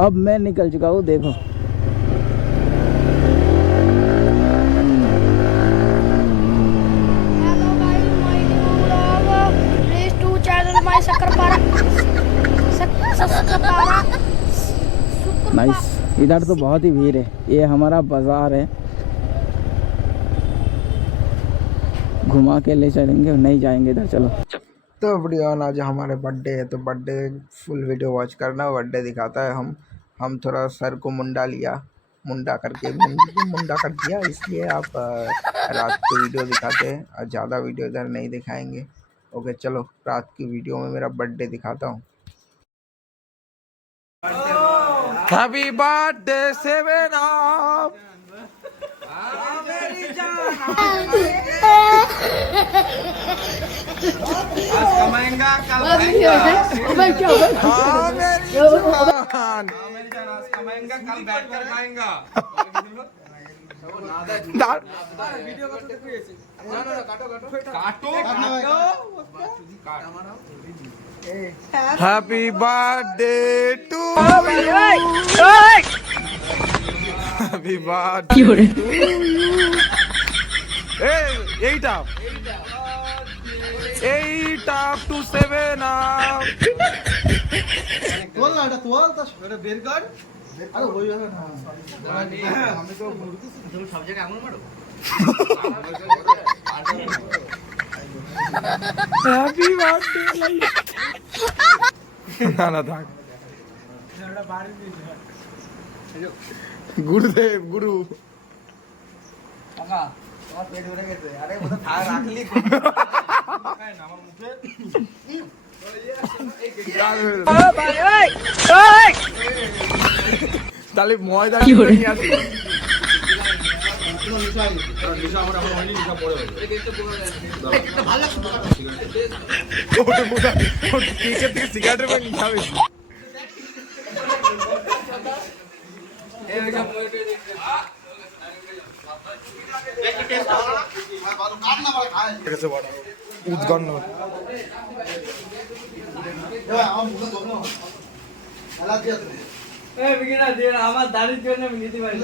अब मैं निकल चुका हूँ, देखो। Hello guys, my new vlog, please to channel my shakarpara. Nice. इधर तो बहुत ही भीड़ है, ये हमारा बाजार है, घुमा के ले चलेंगे, नहीं जाएंगे इधर, चलो। तो बढ़िया, आज हमारे बर्थडे है, तो बर्थडे फुल वीडियो वॉच करना, बर्थडे दिखाता है। हम थोड़ा सर को मुंडा लिया, मुंडा करके मुंडा कर दिया, इसलिए आप रात को वीडियो दिखाते हैं और ज़्यादा वीडियो इधर नहीं दिखाएंगे। ओके चलो, रात की वीडियो में मेरा बर्थडे दिखाता हूँ। Happy birthday seven of. आज कमाएंगा कल खाएंगा। मेरी जान। हाँ मेरी जान, आज कमाएंगा कल बैठकर खाएंगा। Happy birthday to happy birthday to eight up to seven up. তোল না এটা তোল তা এটা বের কর আরে ওই হবে না আমি তো তুমি সব জায়গায় আঙুল মারো हैप्पी बर्थडे ना ना থাক এটা বাড়ি দিয়ে গুরুদেব গুরু কাকা তোমার পেট ভরে গেছে আরে ওটা থাক রাখলি খায় না আমার মুখে তাহলে ময়দা নিয়ে আসি। সিগারেটের প্যাকেট খাবে। উদ্গন্ন আমার দাড়ির জন্য আমি নিতে পারি